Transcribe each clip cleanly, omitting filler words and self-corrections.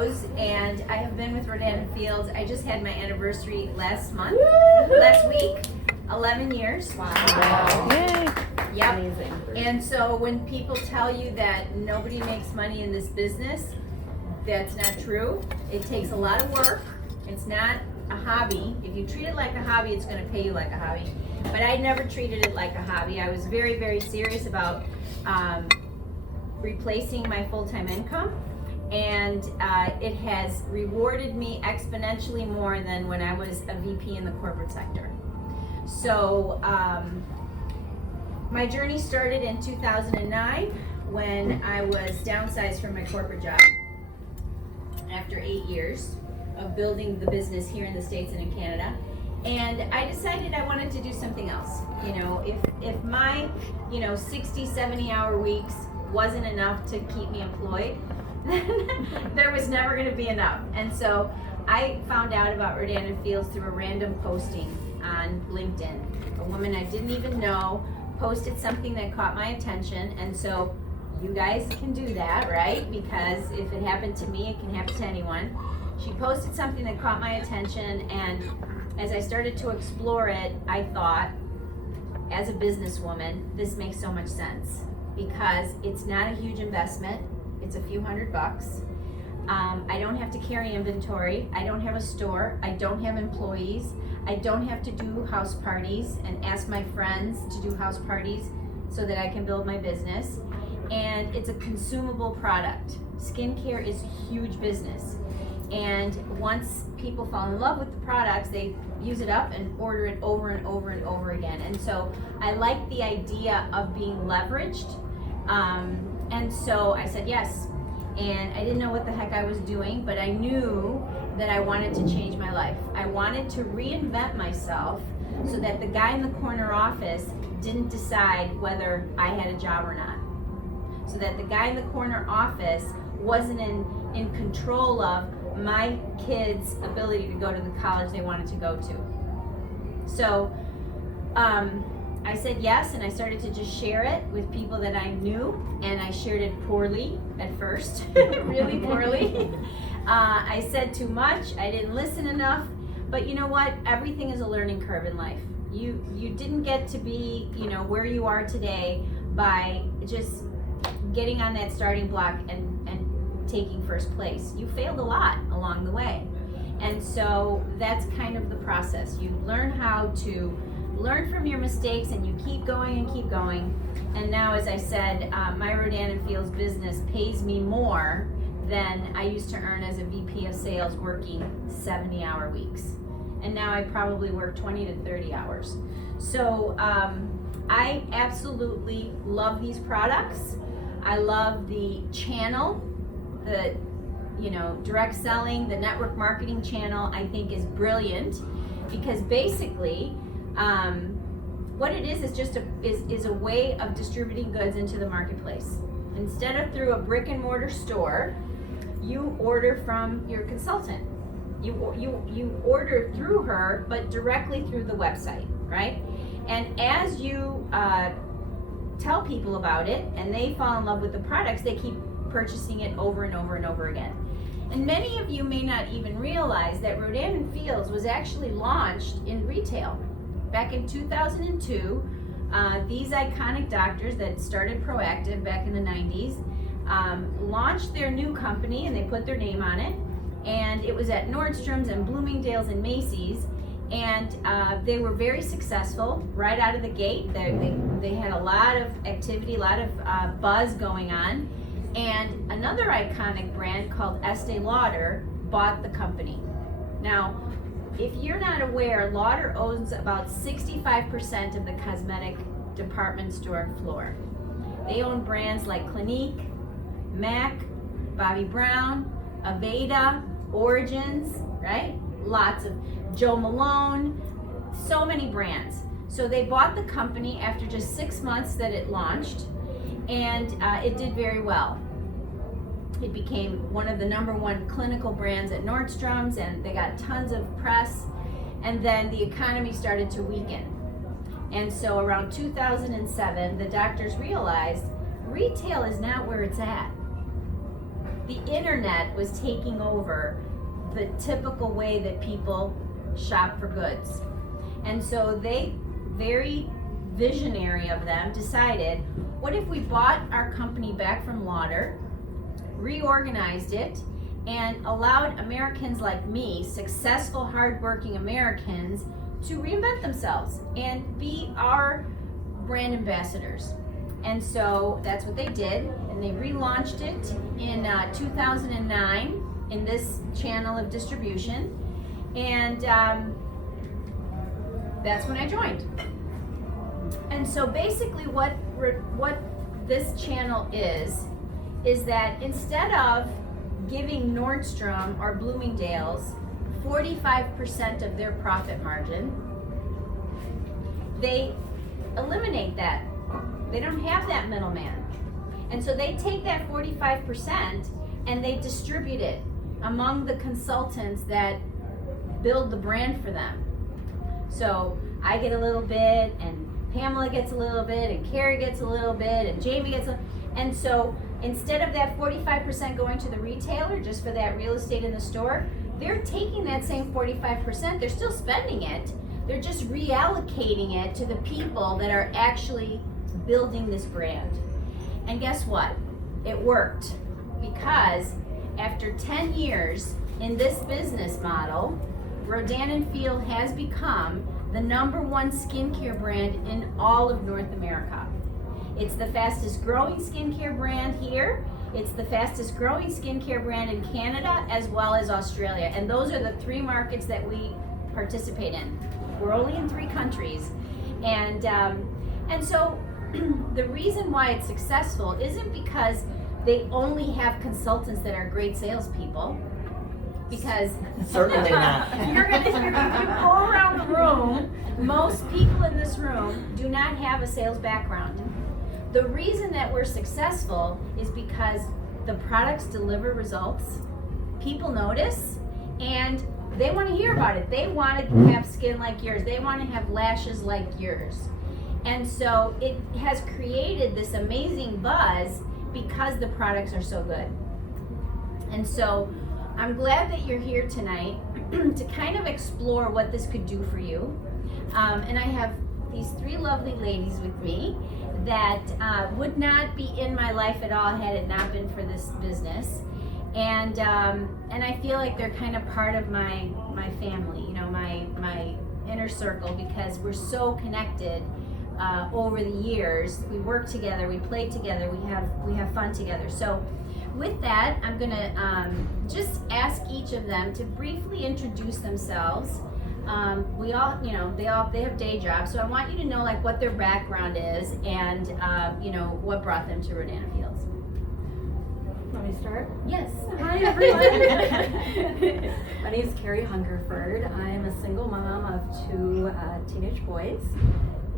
knows, and I have been with Rodan & Fields. I just had my anniversary last week, 11 years. Wow. Yay. Yep. Amazing. And so when people tell you that nobody makes money in this business, that's not true. It takes a lot of work. It's not a hobby. If you treat it like a hobby, it's going to pay you like a hobby. But I never treated it like a hobby. I was very, very serious about replacing my full-time income, and it has rewarded me exponentially more than when I was a VP in the corporate sector. So my journey started in 2009 when I was downsized from my corporate job after 8 years of building the business here in the States and in Canada. And I decided I wanted to do something else. You know, if my, 60, 70 hour weeks wasn't enough to keep me employed, then there was never going to be enough. And so I found out about Rodan & Fields through a random posting on LinkedIn. A woman I didn't even know posted something that caught my attention, and so you guys can do that, right? Because if it happened to me, it can happen to anyone. She posted something that caught my attention, and as I started to explore it, I thought, as a businesswoman, this makes so much sense because it's not a huge investment. It's a few $100. I don't have to carry inventory. I don't have a store. I don't have employees. I don't have to do house parties and ask my friends to do house parties so that I can build my business. And it's a consumable product. Skincare is a huge business. And once people fall in love with the products, they use it up and order it over and over and over again. And so I like the idea of being leveraged. And so I said yes. And I didn't know what the heck I was doing, but I knew that I wanted to change my life. I wanted to reinvent myself so that the guy in the corner office didn't decide whether I had a job or not. So that the guy in the corner office wasn't in control of my kids' ability to go to the college they wanted to go to. So I said yes, and I started to just share it with people that I knew, and I shared it poorly at first, really poorly. I said too much, I didn't listen enough, but you know what? Everything is a learning curve in life. You didn't get to be, where you are today by just getting on that starting block and taking first place. You failed a lot along the way. And so that's kind of the process. You learn how to learn from your mistakes, and you keep going and keep going. And now, as I said, my Rodan & Fields business pays me more than I used to earn as a VP of sales working 70-hour weeks. And now I probably work 20 to 30 hours. So I absolutely love these products. I love the channel, the direct selling, the network marketing channel. I think is brilliant because basically what it is just is a way of distributing goods into the marketplace. Instead of through a brick and mortar store, you order from your consultant. You order through her, but directly through the website, right? And as you tell people about it and they fall in love with the products, they keep purchasing it over and over and over again. And many of you may not even realize that Rodan & Fields was actually launched in retail. Back in 2002, these iconic doctors that started Proactive back in the 90s launched their new company, and they put their name on it. And it was at Nordstrom's and Bloomingdale's and Macy's. And they were very successful right out of the gate. They had a lot of activity, a lot of buzz going on. And another iconic brand called Estee Lauder bought the company. Now, if you're not aware, Lauder owns about 65% of the cosmetic department store floor. They own brands like Clinique, MAC, Bobbi Brown, Aveda, Origins, right? Lots of Joe Malone, so many brands. So they bought the company after just 6 months that it launched, and it did very well. It became one of the #1 clinical brands at Nordstrom's, and they got tons of press. And then the economy started to weaken. And so around 2007, the doctors realized retail is not where it's at. the internet was taking over the typical way that people shop for goods. And so they, very visionary of them, decided, what if we bought our company back from Lauder, reorganized it, and allowed Americans like me, successful, hardworking Americans, to reinvent themselves and be our brand ambassadors. And so that's what they did, and they relaunched it in 2009 in this channel of distribution, and that's when I joined. And so basically what this channel is that instead of giving Nordstrom or Bloomingdale's 45% of their profit margin, they eliminate that. They don't have that middleman. And so they take that 45% and they distribute it among the consultants that build the brand for them. So I get a little bit, and Pamela gets a little bit, and Carrie gets a little bit, and Jamie gets and so instead of that 45% going to the retailer just for that real estate in the store, they're taking that same 45%, they're still spending it, they're just reallocating it to the people that are actually building this brand. And guess what? It worked, because after 10 years in this business model, Rodan & Field has become the #1 skincare brand in all of North America. It's the fastest growing skincare brand here. It's the fastest growing skincare brand in Canada as well as Australia. And those are the 3 markets that we participate in. We're only in 3 countries. And so the reason why it's successful isn't because they only have consultants that are great salespeople. Because certainly not. You're gonna if you go around the room, most people in this room do not have a sales background. The reason that we're successful is because the products deliver results, people notice, and they want to hear about it. They want to have skin like yours. They want to have lashes like yours. And so it has created this amazing buzz because the products are so good. And so I'm glad that you're here tonight to kind of explore what this could do for you. And I have these 3 lovely ladies with me that would not be in my life at all had it not been for this business. And I feel like they're kind of part of my family, you know, my inner circle, because we're so connected over the years. We work together, we play together, we have fun together. So with that, I'm gonna just ask each of them to briefly introduce themselves. We all, you know, they have day jobs, so I want you to know like what their background is and you know, what brought them to Rodan & Fields. Want me to start? Yes. Hi everyone. My name is Carrie Hungerford. I am a single mom of 2 teenage boys.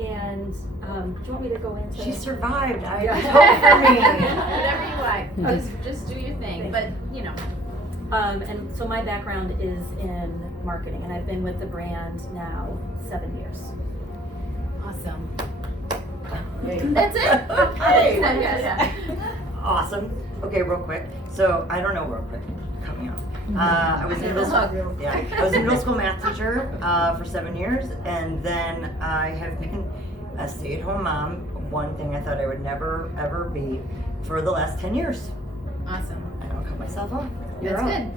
And do you want me to go into? She survived. I hope for me. Whatever you like. Just do your thing. But you know. And so my background is in marketing, and I've been with the brand now 7 years. Awesome. Hey. That's it? Hey. Yeah. Awesome. Okay, real quick. So I don't know, real quick. Cut me off. I was a middle school. Yeah, I was a middle school math teacher for 7 years, and then I have been a stay-at-home mom. One thing I thought I would never ever be for the last 10 years. Awesome. I don't cut myself off. That's good.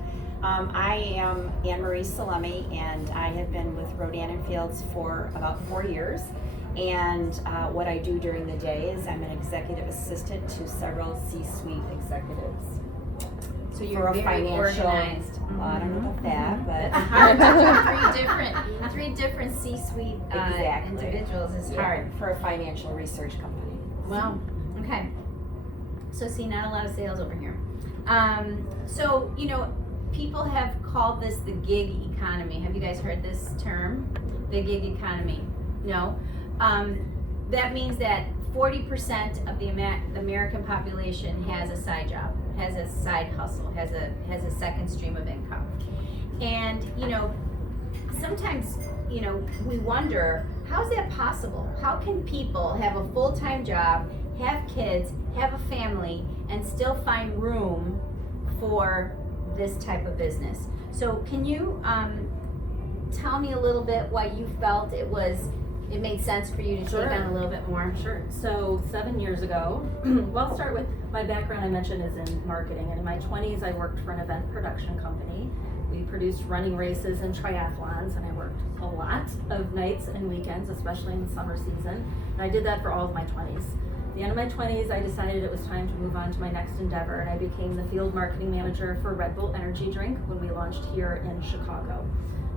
I am Anne-Marie Salemi, and I have been with Rodan & Fields for about 4 years. And what I do during the day is I'm an executive assistant to several C-suite executives. So you're very organized. Well, I don't know about that, but It's hard to do three different C-suite Exactly. individuals is hard. for a financial research company. Wow. Okay. So see, not a lot of sales over here. So you know, people have called this the gig economy. Have you guys heard this term? The gig economy? No. That means that 40% of the American population has a side job, has a side hustle, has a second stream of income. And you know, sometimes, you know, we wonder, how's that possible? How can people have a full-time job, have kids, have a family, and still find room for this type of business. So can you tell me a little bit why you felt it made sense for you to Sure. take on a little bit more? Sure. So 7 years ago, well, I'll start with my background. I mentioned is in marketing, and in my 20s, I worked for an event production company. We produced running races and triathlons, and I worked a lot of nights and weekends, especially in the summer season. And I did that for all of my 20s. At the end of my 20s, I decided it was time to move on to my next endeavor, and I became the field marketing manager for Red Bull Energy Drink when we launched here in Chicago.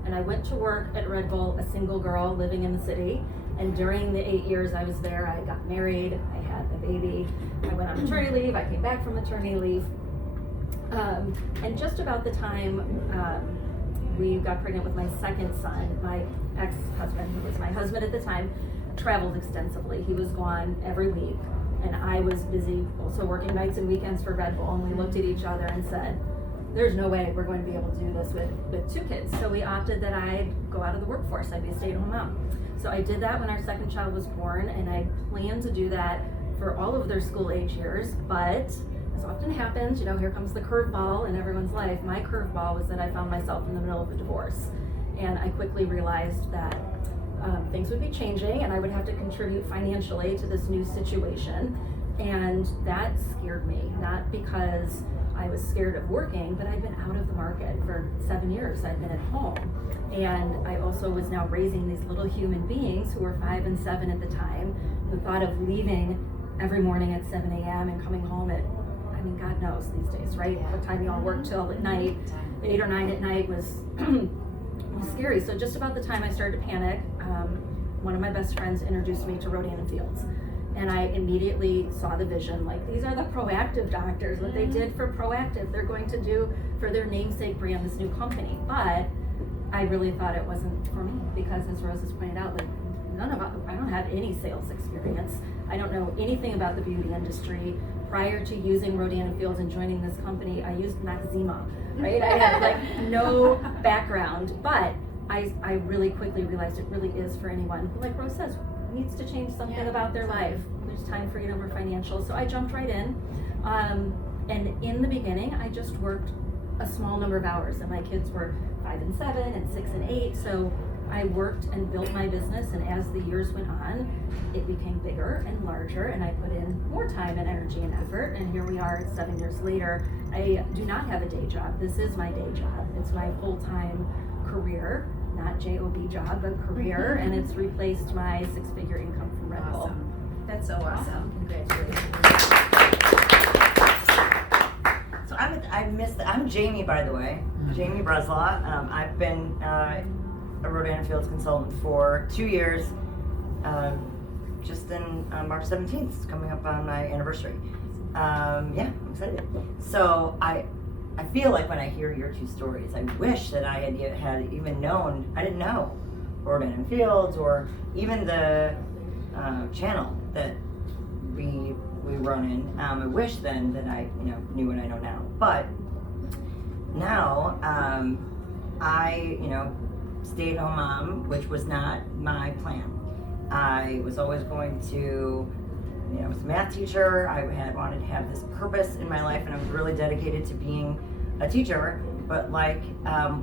And I went to work at Red Bull, a single girl living in the city. And during the 8 years I was there, I got married, I had a baby, I went on maternity leave, I came back from maternity leave. And just about the time we got pregnant with my second son, my ex-husband, who was my husband at the time, traveled extensively. He was gone every week, and I was busy also working nights and weekends for Red Bull, and we looked at each other and said, there's no way we're going to be able to do this with 2 kids. So we opted that I'd go out of the workforce. I'd be a stay-at-home mom. So I did that when our second child was born, and I planned to do that for all of their school age years. But as often happens, here comes the curveball in everyone's life. My curveball was that I found myself in the middle of a divorce. And I quickly realized that things would be changing, and I would have to contribute financially to this new situation. And that scared me, not because I was scared of working, but I'd been out of the market for 7 years. I'd been at home. And I also was now raising these little human beings who were 5 and 7 at the time. The thought of leaving every morning at 7 a.m. and coming home at, God knows these days, right? What time you all work till at night, 8 or 9 at night was scary. So just about the time I started to panic, one of my best friends introduced me to Rodan and Fields. And I immediately saw the vision, like, these are the proactive doctors. What they did for proactive, they're going to do for their namesake brand, this new company. But I really thought it wasn't for me, because as Rose has pointed out, like, I don't have any sales experience. I don't know anything about the beauty industry. Prior to using Rodan and Fields and joining this company, I used Maxima, right? I had no background, but I really quickly realized it really is for anyone who, like Rose says, needs to change something about their life. There's time, freedom, or financial. So I jumped right in. And in the beginning, I just worked a small number of hours, and my kids were 5 and 7 and 6 and 8. So I worked and built my business, and as the years went on, it became bigger and larger, and I put in more time and energy and effort, and here we are 7 years later. I do not have a day job. This is my day job. It's my full-time career, not J-O-B job, but career, and it's replaced my 6-figure income from Red Bull. That's so awesome. Congratulations. So I'm Jamie, by the way, Jamie Breslaw. I've been a Rodan Fields consultant for 2 years. Just in March 17th, it's coming up on my anniversary. I'm excited. So I feel like when I hear your 2 stories, I wish that I had even known. I didn't know Rodan and Fields, or even the channel that we run in. I wish then that I knew what I know now. But now I stay-at-home mom, which was not my plan. I was always going to, I was a math teacher. I wanted to have this purpose in my life, and I was really dedicated to being a teacher. But like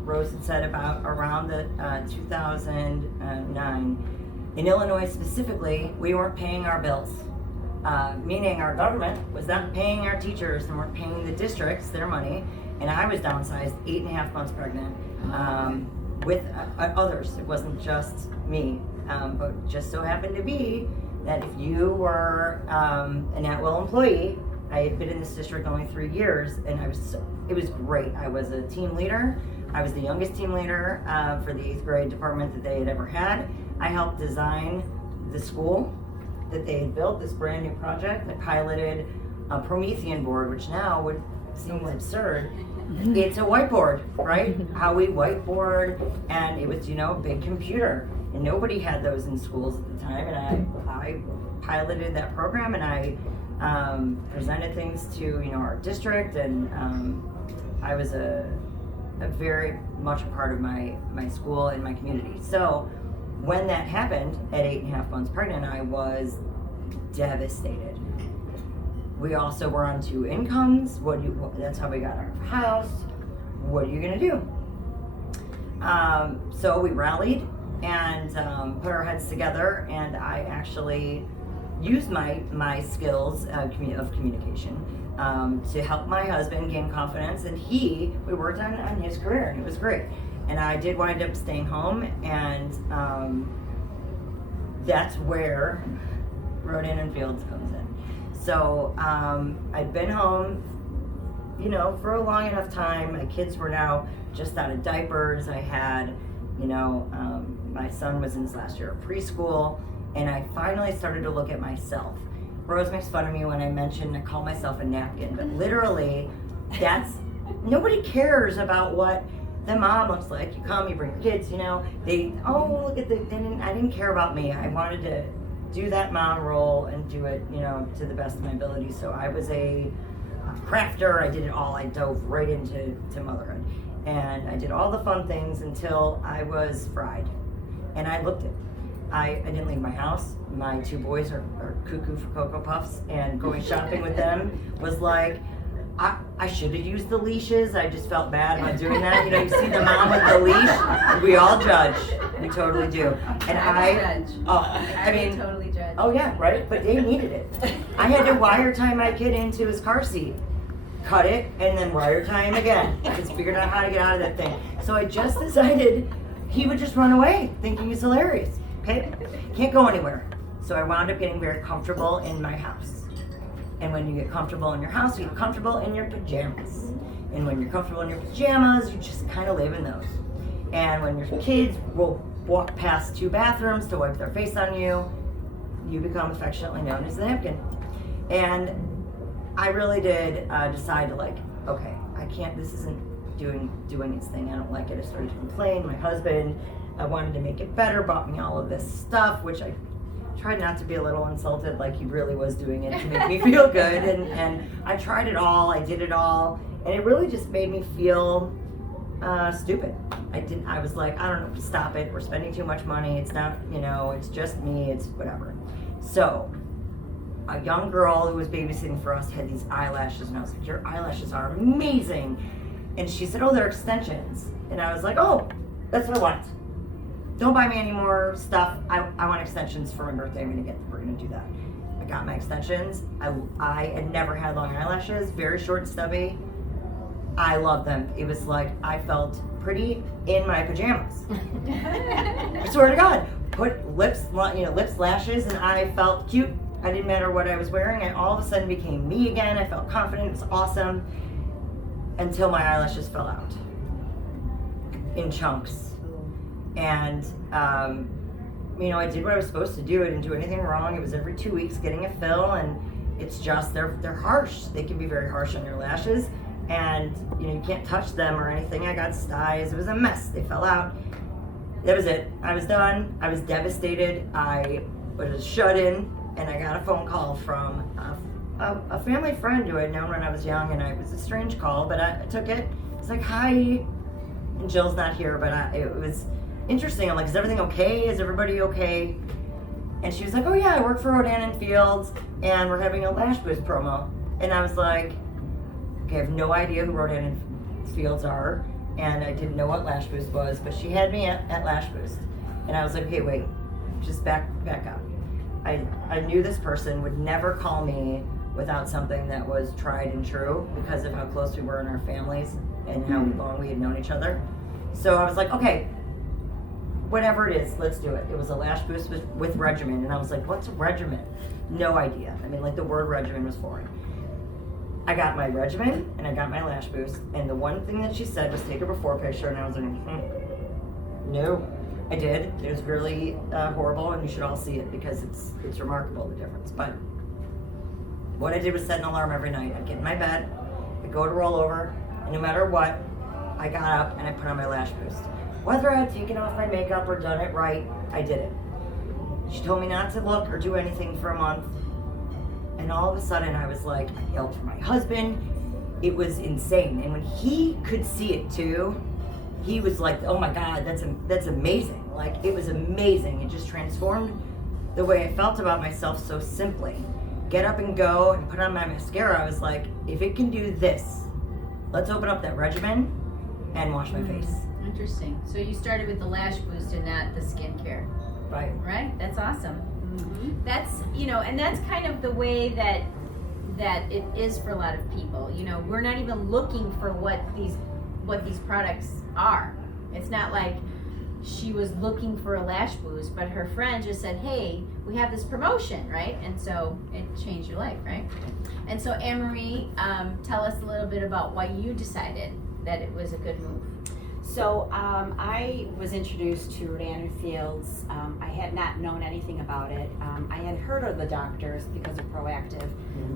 Rose had said about around the 2009, in Illinois specifically, we weren't paying our bills. Meaning our government was not paying our teachers and weren't paying the districts their money. And I was downsized 8.5 months pregnant with others. It wasn't just me. But just so happened to be that if you were an at-will employee, I had been in this district only 3 years, and it was great. I was a team leader. I was the youngest team leader for the 8th grade department that they had ever had. I helped design the school that they had built, this brand new project. I piloted a Promethean board, which now would seem absurd. It's a whiteboard, right? How we whiteboard, and it was, a big computer. And nobody had those in schools at the time, and I piloted that program, and I presented things to our district, and I was a very much a part of my school and my community. So when that happened at 8.5 months pregnant, I was devastated. We also were on 2 incomes. That's how we got our house. What are you gonna do? So we rallied and put our heads together, and I actually used my skills of communication to help my husband gain confidence, and we worked on his career, and it was great. And I did wind up staying home, and that's where Rodan and Fields comes in. So I'd been home, for a long enough time. My kids were now just out of diapers. I had, my son was in his last year of preschool, and I finally started to look at myself. Rose makes fun of me when I call myself a napkin, but literally, nobody cares about what the mom looks like. You come, you bring your kids, look at I didn't care about me. I wanted to do that mom role and do it, to the best of my ability. So I was a crafter. I did it all. I dove right into motherhood, and I did all the fun things until I was fried, and I looked it. I didn't leave my house. My 2 boys are cuckoo for Cocoa Puffs, and going shopping with them was like, I should have used the leashes. I just felt bad about doing that. You see the mom with the leash. We all judge. We totally do. And I mean, totally judge. Oh yeah, right. But they needed it. I had to wire tie my kid into his car seat, cut it, and then wire tie him again. I just figured out how to get out of that thing. So I just decided he would just run away, thinking he's hilarious. Okay, can't go anywhere. So I wound up getting very comfortable in my house. And when you get comfortable in your house, you get comfortable in your pajamas. And when you're comfortable in your pajamas, you just kind of live in those. And when your kids will walk past 2 bathrooms to wipe their face on you, you become affectionately known as the napkin. And I really did decide to okay, I can't, this isn't doing its thing. I don't like it. I started to complain. My husband, I wanted to make it better, bought me all of this stuff, which I tried not to be a little insulted, like he really was doing it to make me feel good, and I tried it all, I did it all, and it really just made me feel stupid. I was like, I don't know, stop it, we're spending too much money, it's not, it's just me, it's whatever. So a young girl who was babysitting for us had these eyelashes, and I was like, your eyelashes are amazing. And she said, oh, they're extensions. And I was like, oh, that's what I want. Don't buy me any more stuff. I want extensions for my birthday. We're gonna do that. I got my extensions. I had never had long eyelashes, very short and stubby. I love them. It was like I felt pretty in my pajamas. I swear to God. Put lips, lashes, and I felt cute. I didn't matter what I was wearing. I all of a sudden became me again. I felt confident. It was awesome. Until my eyelashes fell out in chunks. And, I did what I was supposed to do. I didn't do anything wrong. It was every 2 weeks getting a fill, and it's just, they're harsh. They can be very harsh on your lashes, and, you can't touch them or anything. I got styes. It was a mess. They fell out. That was it. I was done. I was devastated. I was shut in, and I got a phone call from a family friend who I'd known when I was young, and it was a strange call, but I took it. It's like, hi, and Jill's not here, but it was interesting. I'm like, is everything okay? Is everybody okay? And she was like, oh yeah, I work for Rodan and Fields, and we're having a Lash Boost promo. And I was like, okay, I have no idea who Rodan and Fields are, and I didn't know what Lash Boost was, but she had me at Lash Boost. And I was like, okay, wait, just back up. I knew this person would never call me without something that was tried and true because of how close we were in our families and how long we had known each other. So I was like, okay, whatever it is, let's do it. It was a Lash Boost with regimen, and I was like, what's a regimen? No idea. I mean, the word regimen was foreign. I got my regimen, and I got my Lash Boost, and the one thing that she said was take a before picture, and I was like, no. I did. It was really horrible, and you should all see it because it's remarkable, the difference. But what I did was set an alarm every night. I'd get in my bed, I'd go to roll over, and no matter what, I got up and I put on my Lash Boost. Whether I had taken off my makeup or done it right, I did it. She told me not to look or do anything for a month. And all of a sudden I was like, I yelled for my husband. It was insane. And when he could see it too, he was like, oh my God, that's amazing. Like, it was amazing. It just transformed the way I felt about myself so simply. get up and go and put on my mascara, I was like, if it can do this, let's open up that regimen and wash my face. Interesting. So you started with the lash boost and not the skincare, Right. right? That's awesome. Mhm. That's, and that's kind of the way that it is for a lot of people. We're not even looking for what these products are. It's not like she was looking for a lash boost, but her friend just said, hey, we have this promotion, right? And so it changed your life, right? And so Anne-Marie, tell us a little bit about why you decided that it was a good move. So I was introduced to Rodan & Fields. I had not known anything about it. I had heard of the doctors because of Proactive,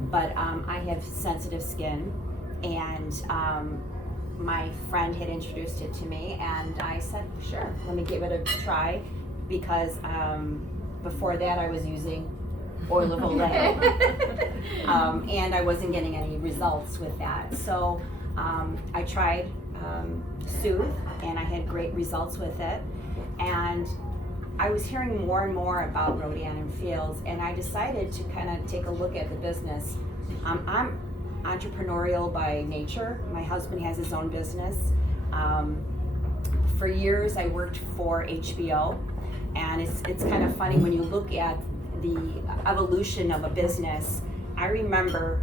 but I have sensitive skin, and my friend had introduced it to me, and I said, sure, let me give it a try, because before that I was using oil of Olay, and I wasn't getting any results with that. So I tried Soothe, and I had great results with it, and I was hearing more and more about Rodan & Fields, and I decided to kind of take a look at the business. I'm entrepreneurial by nature. My husband has his own business. For years I worked for HBO, and it's kind of funny when you look at the evolution of a business. I remember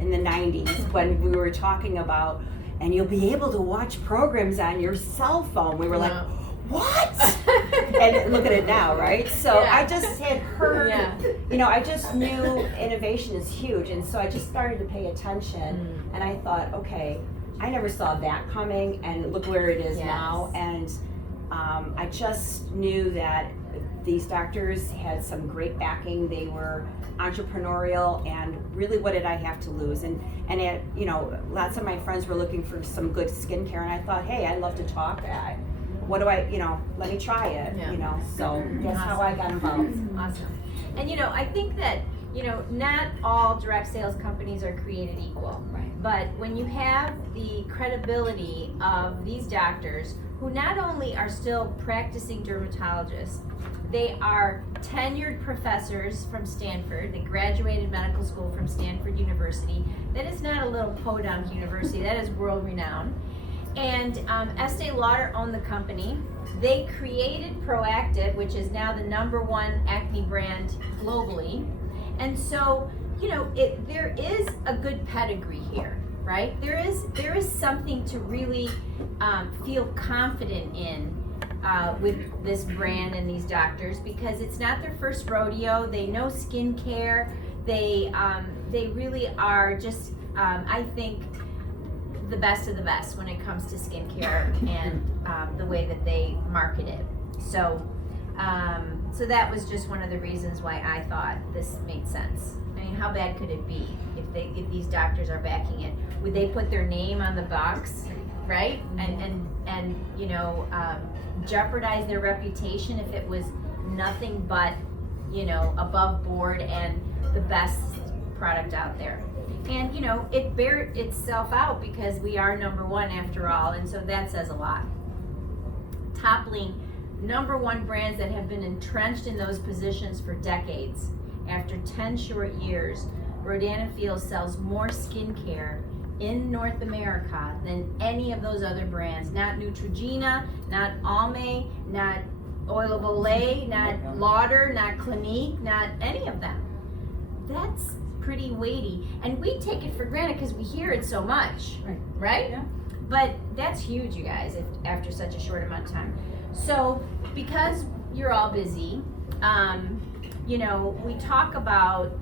in the 90s when we were talking about, and you'll be able to watch programs on your cell phone. We were like, what? And look at it now, right? So Yeah. I just had heard, Yeah. I just knew innovation is huge. And so I just started to pay attention, and I thought, okay, I never saw that coming, and look where it is now. And I just knew that these doctors had some great backing. They were entrepreneurial, and really, what did I have to lose? And it, lots of my friends were looking for some good skincare, and I thought, hey, I love to talk. What do I, let me try it, So that's how I got involved. Awesome. And I think that, not all direct sales companies are created equal. Right. But when you have the credibility of these doctors who not only are still practicing dermatologists, they are tenured professors from Stanford. They graduated medical school from Stanford University. That is not a little podunk university, that is world renowned. And Estee Lauder owned the company. They created Proactive, which is now the #1 acne brand globally. And so, there is a good pedigree here, right? There is something to really feel confident in with this brand and these doctors, because it's not their first rodeo. They know skincare. They really are just, I think, the best of the best when it comes to skincare and the way that they market it. So that was just one of the reasons why I thought this made sense. I mean, how bad could it be if these doctors are backing it? Would they put their name on the box, right? And jeopardize their reputation if it was nothing but above board and the best product out there? And it bear itself out, because we are #1 after all, and so that says a lot. Toppling #1 brands that have been entrenched in those positions for decades. After 10 short years, Rodan & Fields sells more skincare in North America than any of those other brands. Not Neutrogena, not Almay, not Oil of Olay, not Lauder, not Clinique, not any of them. That's pretty weighty, and we take it for granted because we hear it so much, right? Yeah. But that's huge, you guys, after such a short amount of time. So because you're all busy, we talk about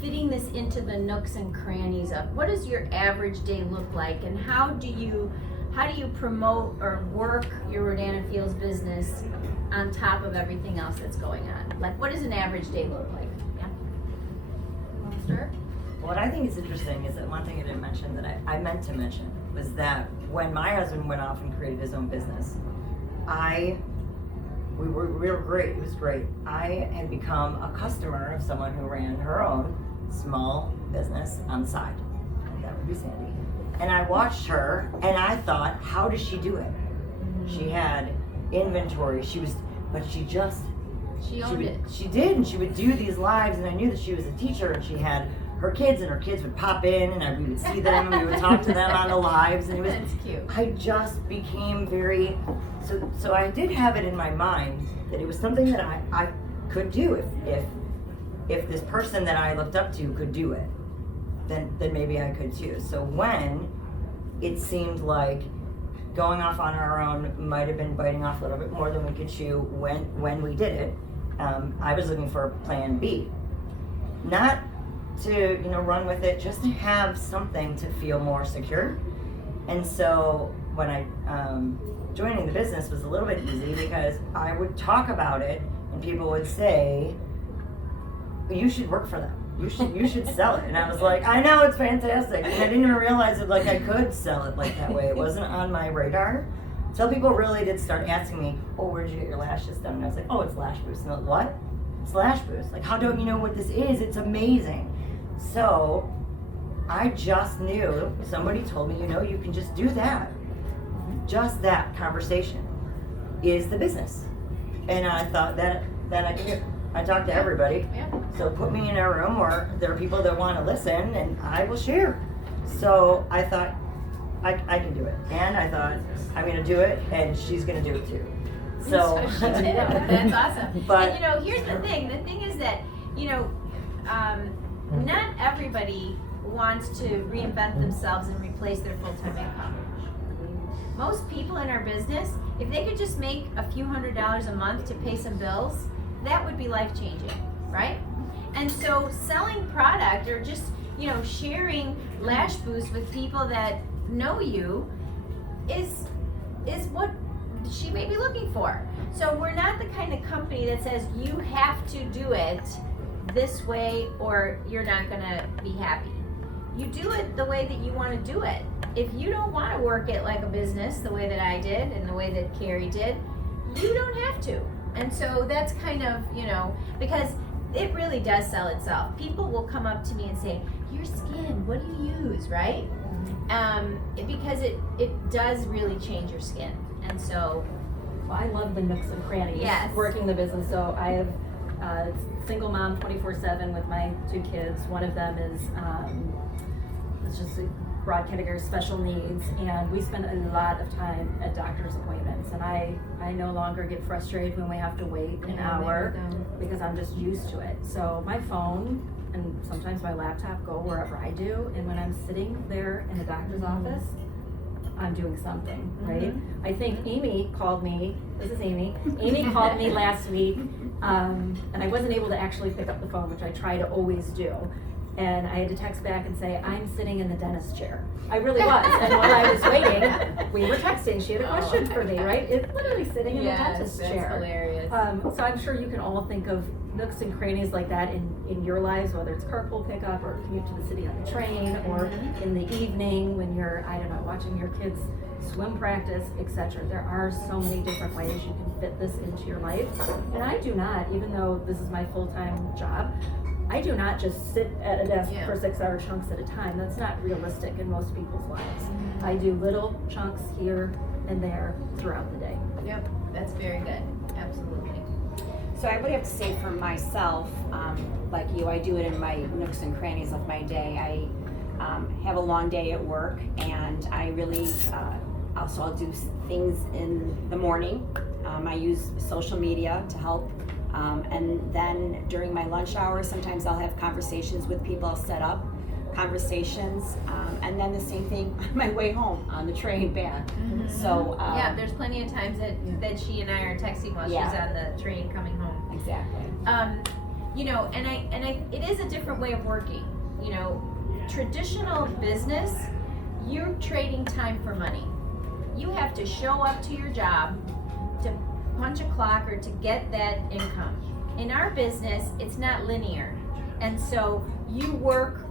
fitting this into the nooks and crannies of what does your average day look like, and how do you promote or work your Rodan & Fields business on top of everything else that's going on? Like, what does an average day look like? Start? What I think is interesting is that one thing I didn't mention that I meant to mention was that when my husband went off and created his own business, we were great. It was great. I had become a customer of someone who ran her own small business on the side. That would be Sandy. And I watched her, and I thought, how does she do it? She had inventory. But she just She owned it. She did, and she would do these lives, and I knew that she was a teacher, and she had her kids, and her kids would pop in, and we would see them, and we would talk to them on the lives, and it was. That's cute. I just became very, so I did have it in my mind that it was something that I could do if this person that I looked up to could do it, then maybe I could too. So when it seemed like going off on our own might have been biting off a little bit more than we could chew when we did it, I was looking for a plan B. Not to run with it, just to have something to feel more secure. And so when I joining the business was a little bit easy because I would talk about it and people would say, you should work for them. You should sell it. And I was like, I know, it's fantastic. And I didn't even realize that I could sell it like that way. It wasn't on my radar. So people really did start asking me, oh, where'd you get your lashes done? And I was like, oh, it's Lash Boost. And they're like, what? It's Lash Boost. Like, how don't you know what this is? It's amazing. So I just knew, somebody told me, you can just do that. Just that conversation is the business. And I thought that I could do. I talk to everybody. Yeah. So put me in a room where there are people that want to listen and I will share. So I thought, I can do it. And I thought, I'm going to do it and she's going to do it too. So she did. That's awesome. But- and here's the thing. The thing is that, not everybody wants to reinvent themselves and replace their full-time income. Most people in our business, if they could just make a few $100s a month to pay some bills, that would be life-changing, right? And so selling product or just, sharing Lash Boost with people that know you is what she may be looking for. So we're not the kind of company that says you have to do it this way or you're not gonna be happy. You do it the way that you want to do it. If you don't want to work it like a business the way that I did and the way that Carrie did, you don't have to. And so that's kind of, because it really does sell itself. People will come up to me and say, your skin, what do you use, right? Because it does really change your skin. And so, Well, I love the nooks and crannies. Yes. Working the business. So I have single mom 24/7 with my 2 kids. One of them is it's just a broad category special needs, and we spend a lot of time at doctor's appointments. And I no longer get frustrated when we have to wait an hour because I'm just used to it. So my phone and sometimes my laptop go wherever I do, and when I'm sitting there in the doctor's office, I'm doing something, right? I think Amy called me, this is Amy, Amy called me last week, and I wasn't able to actually pick up the phone, which I try to always do. And I had to text back and say, I'm sitting in the dentist chair. I really was. And while I was waiting, we were texting. She had a question for me, right? It's literally sitting in the dentist chair. That's hilarious. So I'm sure you can all think of nooks and crannies like that in your lives, whether it's carpool pickup or commute to the city on the train, or in the evening when you're, I don't know, watching your kids swim practice, etc. There are so many different ways you can fit this into your life. And I do not, even though this is my full-time job, I do not just sit at a desk for 6-hour chunks at a time. That's not realistic in most people's lives. I do little chunks here and there throughout the day. Yep, that's very good. Absolutely. So I would have to say for myself, like you, I do it in my nooks and crannies of my day. I have a long day at work, and I really I'll do things in the morning. I use social media to help. And then during my lunch hour, sometimes I'll have conversations with people. I'll set up conversations, and then the same thing on my way home on the train back. So yeah, there's plenty of times that she and I are texting while she's on the train coming home. Exactly. It is a different way of working. Traditional business, you're trading time for money. You have to show up to your job to punch a clock or to get that income. In our business, it's not linear. And so you work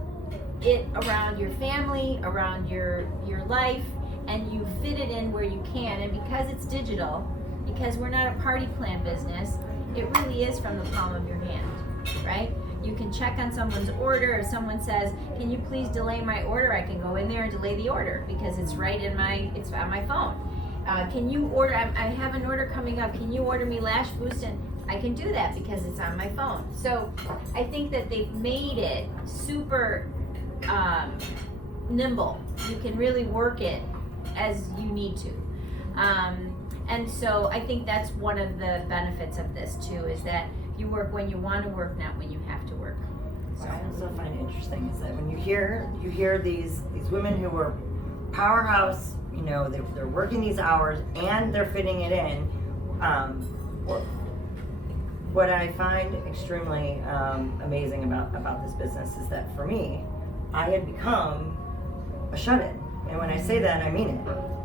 it around your family, around your life, and you fit it in where you can. And because it's digital, because we're not a party plan business, it really is from the palm of your hand, right? You can check on someone's order. If someone says, can you please delay my order? I can go in there and delay the order because it's it's on my phone. Can you order, I have an order coming up, can you order me Lash Boost? And I can do that because it's on my phone. So I think that they've made it super nimble. You can really work it as you need to. And so I think that's one of the benefits of this too, is that you work when you want to work, not when you have to work. What I also find interesting is that when you hear these women who are powerhouse, you know, they're working these hours and they're fitting it in. What I find extremely amazing about this business is that for me, I had become a shut-in, and when I say that, I mean it.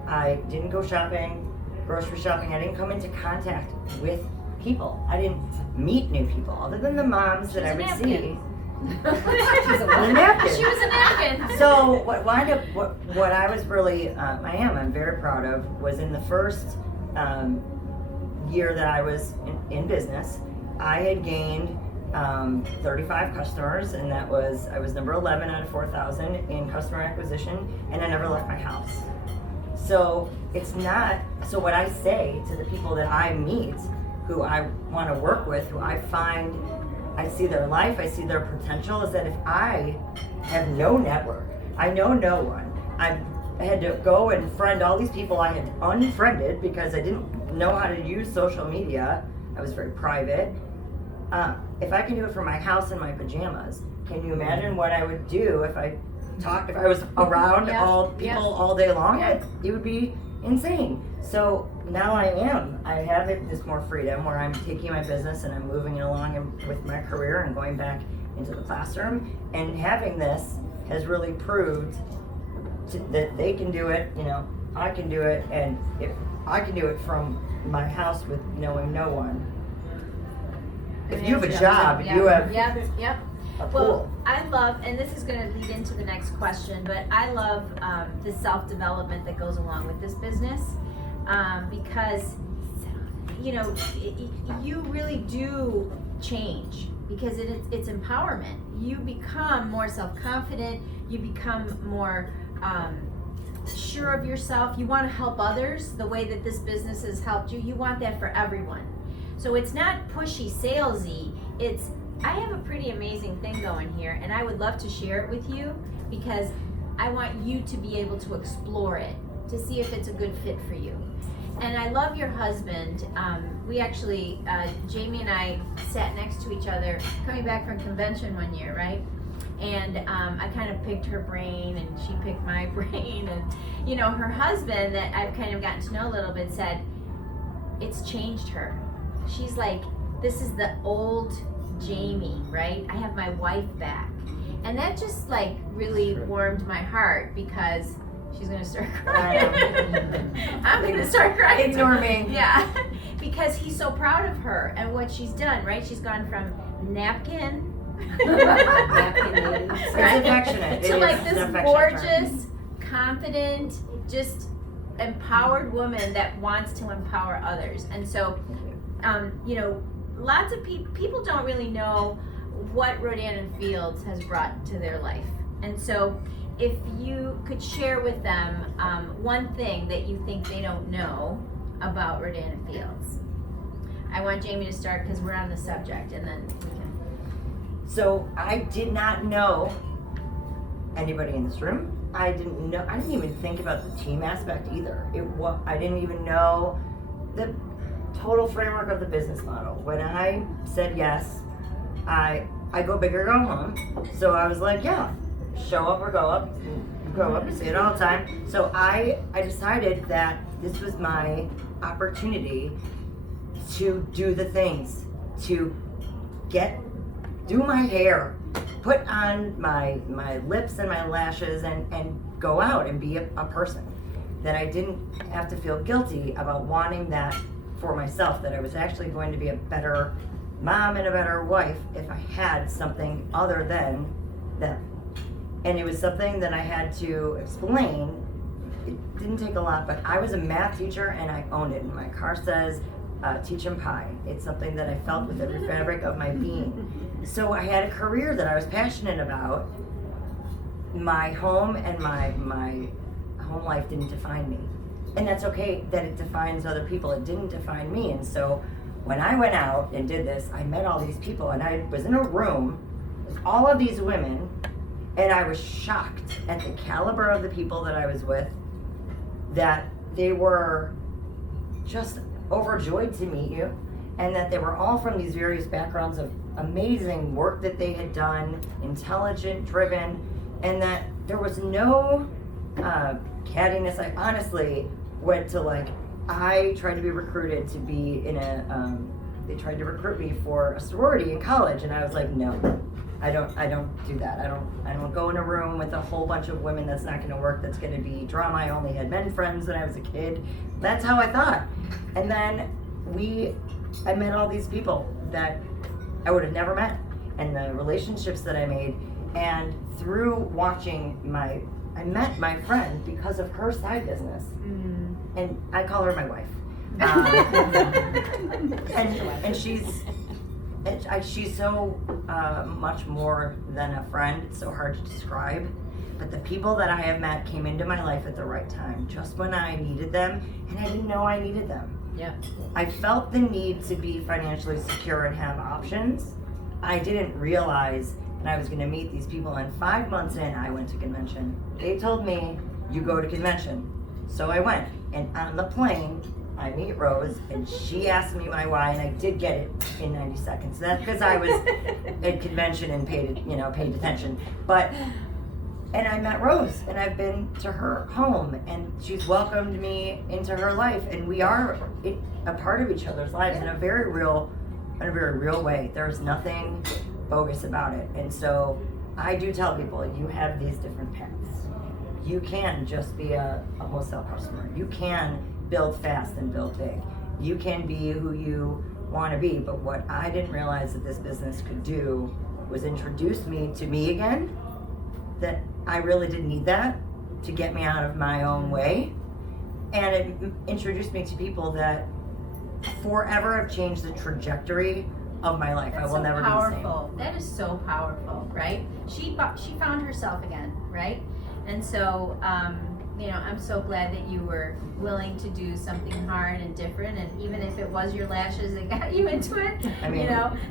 I didn't go shopping, grocery shopping. I didn't come into contact with people. I didn't meet new people other than the moms that I would see. She's a napkin. She was a napkin. So what I was really I'm very proud of was in the first year that I was in business, I had gained 35 customers, and I was number 11 out of 4,000 in customer acquisition, and I never left my house. So it's not, so what I say to the people that I meet, who I want to work with, who I find, I see their life, I see their potential, is that if I have no network, I know no one, I had to go and friend all these people I had unfriended because I didn't know how to use social media. I was very private. If I can do it from my house in my pajamas, can you imagine what I would do if I was around all day long? It would be insane. So now I have this more freedom where I'm taking my business and I'm moving it along with my career and going back into the classroom, and having this has really proved that they can do it, you know, I can do it, and if I can do it from my house with knowing no one. If you have a job, you have a pool. Well, I love, and this is going to lead into the next question, but I love the self-development that goes along with this business, because, you know, you really do change, because it's empowerment. You become more self-confident, you become more sure of yourself, you want to help others the way that this business has helped you. You want that for everyone. So it's not pushy, salesy, it's, I have a pretty amazing thing going here, and I would love to share it with you because I want you to be able to explore it, to see if it's a good fit for you. And I love your husband. We actually, Jamie and I sat next to each other coming back from convention one year, right? And I kind of picked her brain and she picked my brain, and you know, her husband that I've kind of gotten to know a little bit said, it's changed her. She's like, this is the old Jamie, right? I have my wife back. And that just like really warmed my heart, because she's gonna start crying. I'm gonna start crying. Ignore me. Yeah, because he's so proud of her and what she's done, right? She's gone from napkin, It's affectionate. to It like is this an affectionate gorgeous, term. confident, just empowered woman that wants to empower others. And so, you know, lots of people don't really know what Rodan and Fields has brought to their life. And so if you could share with them one thing that you think they don't know about Rodan and Fields. I want Jamie to start because we're on the subject, and then we can. So I did not know anybody in this room. I didn't even think about the team aspect either. I didn't even know the total framework of the business model. When I said yes, I go big or go home. So I was like, yeah, show up or go up. Go up, you see it all the time. So I decided that this was my opportunity to do the things, to do my hair, put on my lips and my lashes, and go out and be a person. That I didn't have to feel guilty about wanting that for myself, that I was actually going to be a better mom and a better wife if I had something other than them. And it was something that I had to explain. It didn't take a lot, but I was a math teacher and I owned it. And my car says, teach 'em pie. It's something that I felt with every fabric of my being. So I had a career that I was passionate about. My home and my home life didn't define me. And that's okay that it defines other people. It didn't define me. And so when I went out and did this, I met all these people, and I was in a room with all of these women, and I was shocked at the caliber of the people that I was with, that they were just overjoyed to meet you, and that they were all from these various backgrounds of amazing work that they had done, intelligent, driven, and that there was no cattiness. I honestly went to I tried to be recruited to be in they tried to recruit me for a sorority in college, and I was like, no, I don't do that. I don't go in a room with a whole bunch of women. That's not going to work. That's going to be drama. I only had men friends when I was a kid. That's how I thought. And then I met all these people that I would have never met, and the relationships that I made, and through watching I met my friend because of her side business. And I call her my wife. And she's so much more than a friend. It's so hard to describe. But the people that I have met came into my life at the right time, just when I needed them, and I didn't know I needed them. Yeah. I felt the need to be financially secure and have options. I didn't realize that I was going to meet these people, and 5 months in, I went to convention. They told me, you go to convention. So I went, and on the plane, I meet Rose, and she asked me my why, and I did get it in 90 seconds. That's because I was at convention and paid attention. And I met Rose, and I've been to her home, and she's welcomed me into her life, and we are a part of each other's lives in a very real way. There's nothing bogus about it. And so I do tell people, you have these different paths. You can just be a wholesale customer. You can build fast and build big. You can be who you want to be. But what I didn't realize that this business could do was introduce me to me again, that I really didn't need that to get me out of my own way. And it introduced me to people that forever have changed the trajectory of my life. That's I will never be the same. powerful. That is so powerful, right? She found herself again, right? And so, I'm so glad that you were willing to do something hard and different, and even if it was your lashes that got you into it,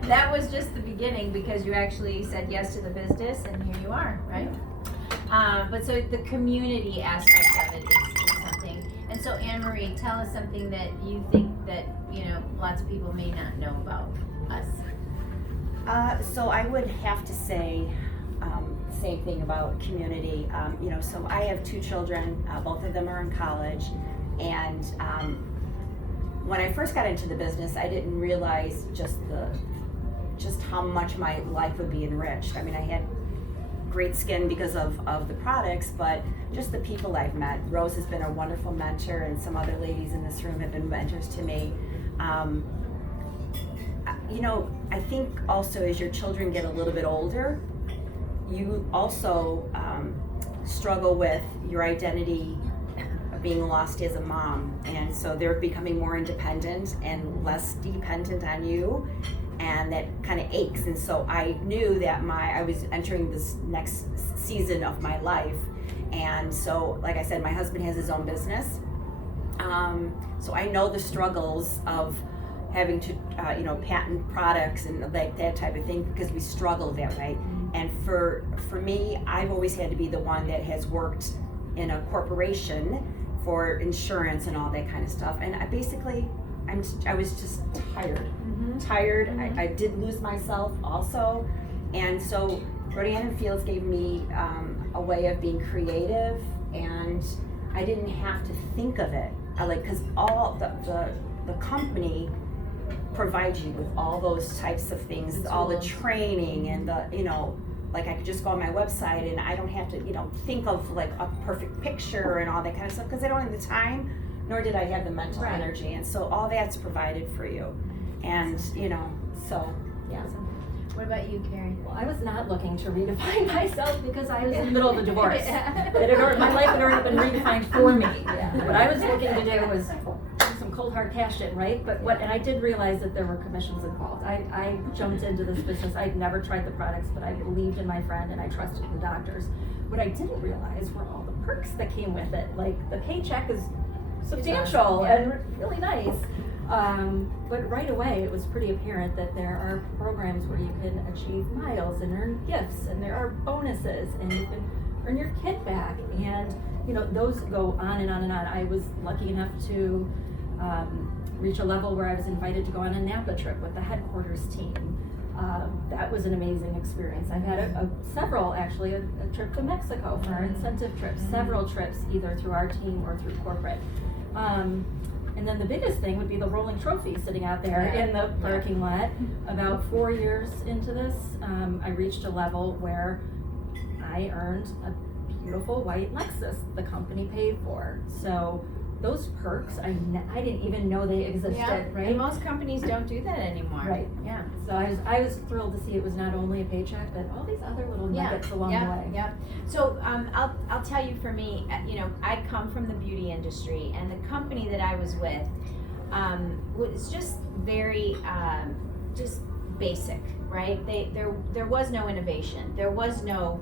that was just the beginning, because you actually said yes to the business, and here you are, right? But so the community aspect of it is something. And so, Anne Marie, tell us something that you think that lots of people may not know about us. So I would have to say same thing about community. So I have 2 children. Both of them are in college, and when I first got into the business, I didn't realize just how much my life would be enriched. I mean, I had great skin because of the products, but just the people I've met. Rose has been a wonderful mentor, and some other ladies in this room have been mentors to me. I think also as your children get a little bit older, you also struggle with your identity of being lost as a mom, and so they're becoming more independent and less dependent on you, and that kind of aches. And so I knew that I was entering this next season of my life, and so like I said, my husband has his own business, so I know the struggles of having to patent products and that type of thing, because we struggle that way. And for me, I've always had to be the one that has worked in a corporation for insurance and all that kind of stuff. And I was just tired. I did lose myself also. And so Rodan & Fields gave me a way of being creative, and I didn't have to think of it. Because all the company provides you with all those types of things, all the training and I could just go on my website and I don't have to, think of like a perfect picture and all that kind of stuff, because I don't have the time, nor did I have the mental energy. And so all that's provided for you. And, so, yeah. What about you, Carrie? Well, I was not looking to redefine myself because I was in the middle of a divorce. My life had already been redefined for me. What I was looking to do was some cold hard cash in, right? And I did realize that there were commissions involved. I jumped into this business. I'd never tried the products, but I believed in my friend and I trusted the doctors. What I didn't realize were all the perks that came with it. Like the paycheck is substantial and really nice. But right away, it was pretty apparent that there are programs where you can achieve miles and earn gifts, and there are bonuses, and you can earn your kit back, and those go on and on and on. I was lucky enough to reach a level where I was invited to go on a Napa trip with the headquarters team. That was an amazing experience. I've had several, actually, a trip to Mexico for our incentive trips, several trips either through our team or through corporate. And then the biggest thing would be the rolling trophy sitting out there in the parking lot. About 4 years into this, I reached a level where I earned a beautiful white Lexus the company paid for. So those perks, I didn't even know they existed, right? And most companies don't do that anymore. Right. Yeah. So I was thrilled to see it was not only a paycheck, but all these other little nuggets along the way. Yeah. So I'll tell you, for me, I come from the beauty industry, and the company that I was with was just very just basic, right? There was no innovation. There was no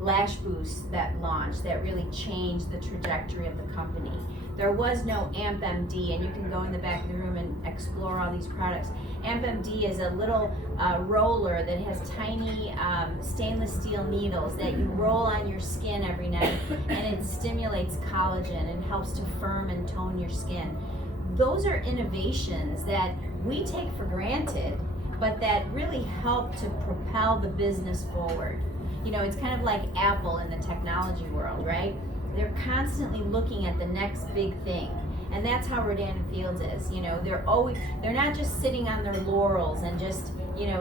lash boost that launched that really changed the trajectory of the company. There was no AMP MD, and you can go in the back of the room and explore all these products. AMP MD is a little roller that has tiny stainless steel needles that you roll on your skin every night, and it stimulates collagen and helps to firm and tone your skin. Those are innovations that we take for granted, but that really help to propel the business forward. It's kind of like Apple in the technology world, right? They're constantly looking at the next big thing. And that's how Rodan & Fields is. They're not just sitting on their laurels and just,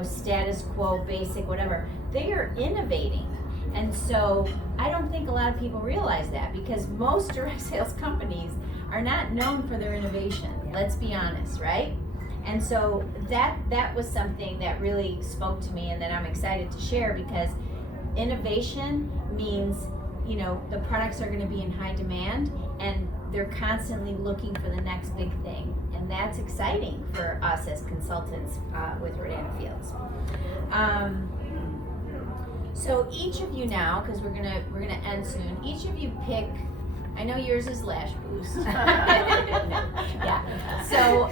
status quo, basic, whatever. They are innovating. And so I don't think a lot of people realize that, because most direct sales companies are not known for their innovation. Let's be honest, right? And so that was something that really spoke to me, and that I'm excited to share, because innovation means, the products are going to be in high demand, and they're constantly looking for the next big thing. And that's exciting for us as consultants with Rodan & Fields. So each of you now, because we're gonna end soon, each of you pick, I know yours is Lash Boost. Yeah. So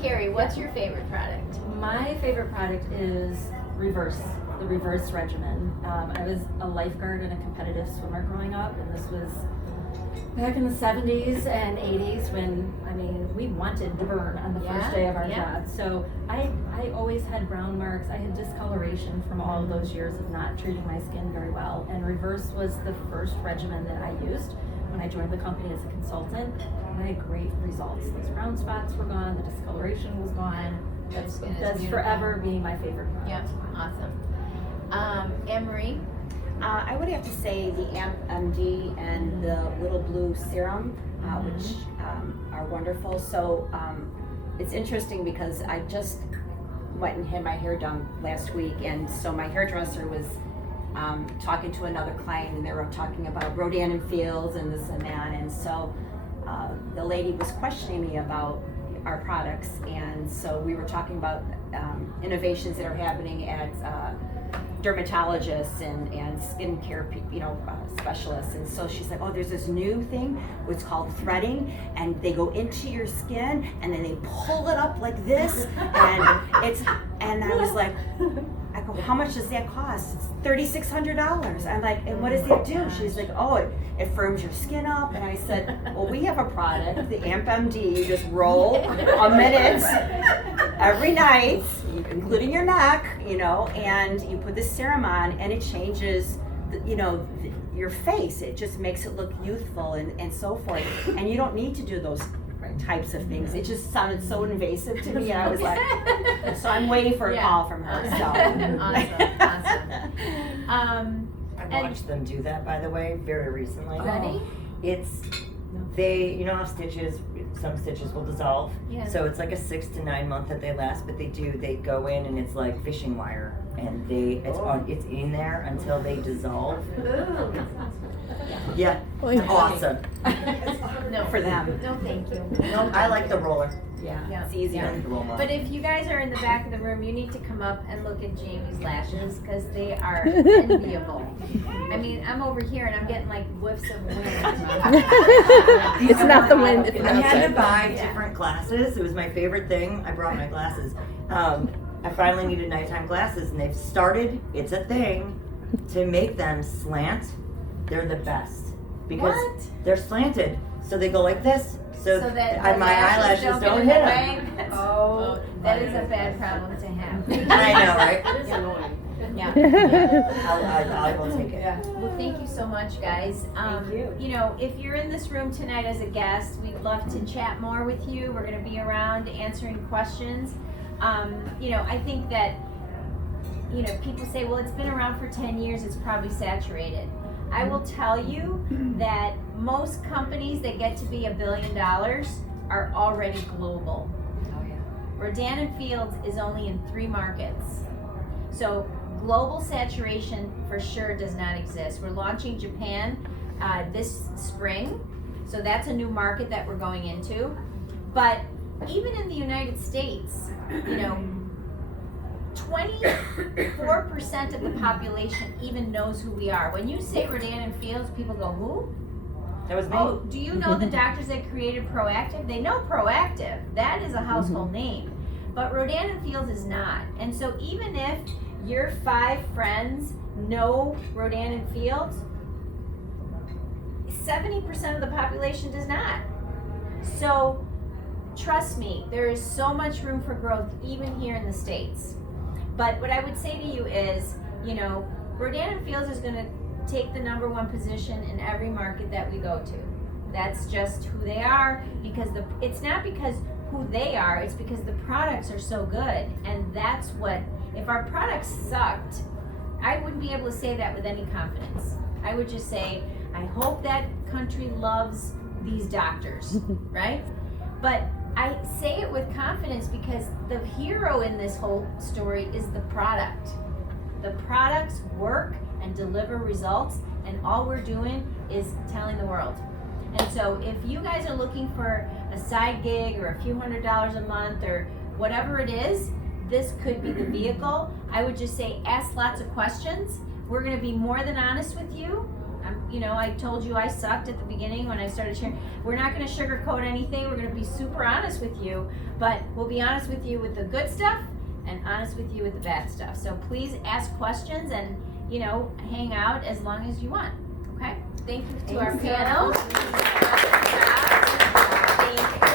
Carrie, what's your favorite product? My favorite product is the reverse regimen. I was a lifeguard and a competitive swimmer growing up, and this was back in the 70s and 80s when, we wanted to burn on the first day of our job. So I always had brown marks. I had discoloration from all of those years of not treating my skin very well. And Reverse was the first regimen that I used when I joined the company as a consultant. And I had great results. Those brown spots were gone, the discoloration was gone. That's forever being my favorite product. Yep, awesome. Anne-Marie? I would have to say the AMP MD and the little blue serum, which are wonderful. So it's interesting because I just went and had my hair done last week, and so my hairdresser was talking to another client, and they were talking about Rodan & Fields and this and that, and so the lady was questioning me about our products, and so we were talking about innovations that are happening at dermatologists and skincare specialists. And so she's like, oh, there's this new thing, it's called threading, and they go into your skin and then they pull it up like this, and I was like, I go, how much does that cost? It's $3,600. I'm like, and what does that do? She's like, oh, it firms your skin up. And I said, well, we have a product, the AMP MD. You just roll a minute every night, including your neck, and you put the serum on, and it changes, your face. It just makes it look youthful and so forth. And you don't need to do those types of things. It just sounded so invasive to me, and I was like, so I'm waiting for a call from her. So Awesome. I watched them do that, by the way, very recently. Ready? They, how some stitches will dissolve. Yeah. So it's like a 6 to 9 month that they last, but they go in and it's like fishing wire, and it's in there until they dissolve. Ooh. Yeah, awesome. No, for them. No, thank you. No, I like the roller. Yeah. It's easier. And Roma. But if you guys are in the back of the room, you need to come up and look at Jamie's lashes because they are enviable. I mean, I'm over here and I'm getting like whiffs of wind. It's not the wind, it's I had to outside. buy different glasses. It was my favorite thing. I brought my glasses. I finally needed nighttime glasses, and they've started. It's a thing to make them slant. They're the best because What? they're slanted, so they go like this. So, that my the eyelashes get don't in the hit way. them. That's- Oh, that is a bad problem to have. I know, right? It is annoying. Yeah. I will take it. Well, thank you so much, guys. Thank you. You know, if you're in this room tonight as a guest, we'd love to chat more with you. We're going to be around answering questions. You know, I think that, you know, people say, well, it's been around for 10 years, it's probably saturated. I will tell you that most companies that get to be $1 billion are already global. Oh, yeah. Rodan & Fields is only in 3 markets. So global saturation for sure does not exist. We're launching Japan this spring. So that's a new market that we're going into. But even in the United States, you know, 24% of the population even knows who we are. When you say Rodan & Fields, people go, who? That was me. Oh, do you know the doctors that created Proactive? They know Proactive. That is a household name. But Rodan & Fields is not. And so even if your 5 friends know Rodan & Fields, 70% of the population does not. So trust me, there is so much room for growth even here in the States. But what I would say to you is, you know, Rodan & Fields is going to take the #1 position in every market that we go to. That's just who they are, because it's not because who they are, it's because the products are so good. And that's what, if our products sucked, I wouldn't be able to say that with any confidence. I would just say, I hope that country loves these doctors, right? But I say it with confidence because the hero in this whole story is the product. The products work and deliver results, and all we're doing is telling the world. And so if you guys are looking for a side gig or a few $100s a month or whatever it is, this could be the vehicle. I would just say ask lots of questions. We're going to be more than honest with you. You know, I told you I sucked at the beginning when I started sharing. We're not going to sugarcoat anything. We're going to be super honest with you, but we'll be honest with you with the good stuff and honest with you with the bad stuff. So please ask questions and, you know, hang out as long as you want. Okay? Thank you to our panel. Thank you.